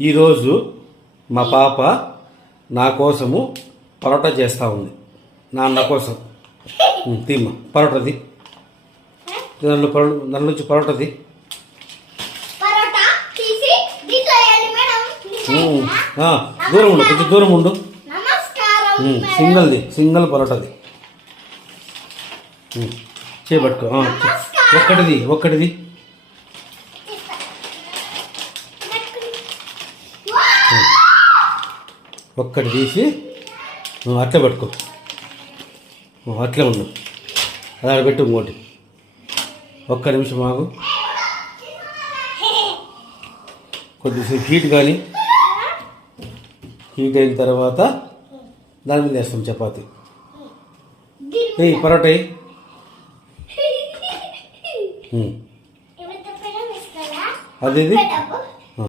ఈరోజు మా పాప నా కోసము పరోటా చేస్తూ ఉంది. నాన్న కోసం తీమ్మ పరోటది, దాని నుంచి పరోటది. దూరం ఉండు, కొంచెం దూరం ఉండు. సింగిల్ పరోటది చేపట్టుకో. ఒక్కటిది ఒక్కటి తీసి అట్లే పట్టుకో. అట్లే ఉండు, అలా పెట్టు. ఇంకోటి ఒక్క నిమిషం ఆగు. కొద్దిసేపు హీట్ అయిన తర్వాత దాని మీద వేస్తాం చపాతి. పరోటా అది